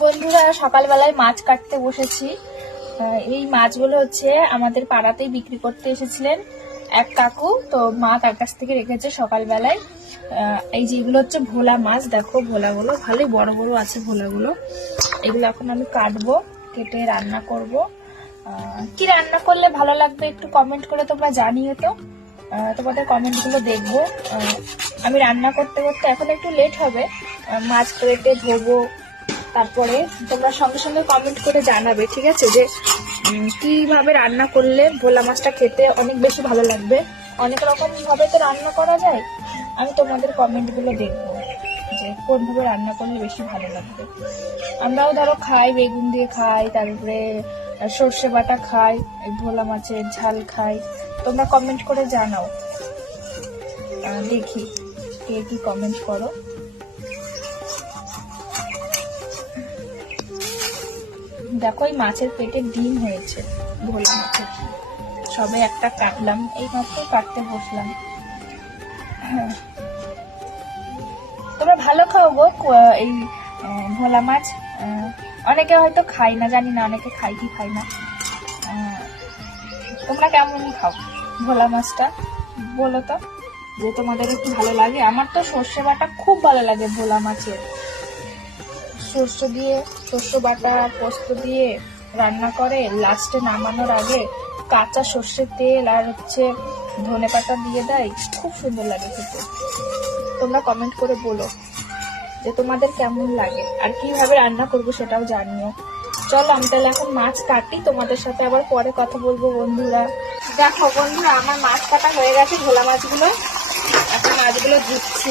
বন্ধুরা, সকালবেলায় মাছ কাটতে বসেছি। এই মাছগুলো হচ্ছে আমাদের পাড়াতেই বিক্রি করতে এসেছিলেন এক কাকু, তো মা তার কাছ থেকে রেখেছে সকালবেলায়। এই যেগুলো হচ্ছে ভোলা মাছ, দেখো ভোলাগুলো ভালোই বড় বড় আছে ভোলাগুলো। এগুলো এখন আমি কাটবো, কেটে রান্না করব। কি রান্না করলে ভালো লাগবে একটু কমেন্ট করে তোমরা জানিও তো। তোমাদের কমেন্টগুলো দেখবো। আমি রান্না করতে করতে এখন একটু লেট হবে, মাছ কেটে ধোবো, তারপরে তোমরা সঙ্গে সঙ্গে কমেন্ট করে জানাবে, ঠিক আছে, যে কিভাবে রান্না করলে ভোলা মাছটা খেতে অনেক বেশি ভালো লাগবে। অনেক রকম ভাবে তো রান্না করা যায়, আমি তোমাদের কমেন্টগুলো দেখবো যে কোনভাবে রান্না করলে বেশি ভালো লাগবে। আমরাও ধরো খাই, বেগুন দিয়ে খাই, তারপরে সর্ষে বাটা খাই, ভোলা মাছের ঝাল খাই। তোমরা কমেন্ট করে জানাও, দেখি কে কি কমেন্ট করো। দেখো এই মাছের পেটে ডিম হয়েছে, ভোলা মাছের। সবে একটা কাটলাম, এই মাত্র কাটতে বসলাম। তোমরা ভালো খাও গো এই ভোলা মাছ। অনেকে হয়তো খাই না, জানি না অনেকে খাই কি খাই না। তোমরা কেমন খাও ভোলা মাছটা বলো তো, যে তোমাদের একটু ভালো লাগে। আমার তো সর্ষে বাটা খুব ভালো লাগে ভোলা মাছের। সর্ষে বাটা পোস্ত দিয়ে রান্না করে, লাস্টে নামানোর আগে কাঁচা সর্ষের তেল আর হচ্ছে ধনেপাতা দিয়ে দেয়, খুব সুন্দর লাগে খেতে। তোমরা কমেন্ট করে বলো যে তোমাদের কেমন লাগে, আর কিভাবে রান্না করবো সেটাও জানিও। চলো আমি তাহলে এখন মাছ কাটি, তোমাদের সাথে আবার পরে কথা বলবো বন্ধুরা। দেখো বন্ধুরা, আমার মাছ কাটা হয়ে গেছে, ভোলা মাছগুলো। এখন মাছগুলো ধুচ্ছি।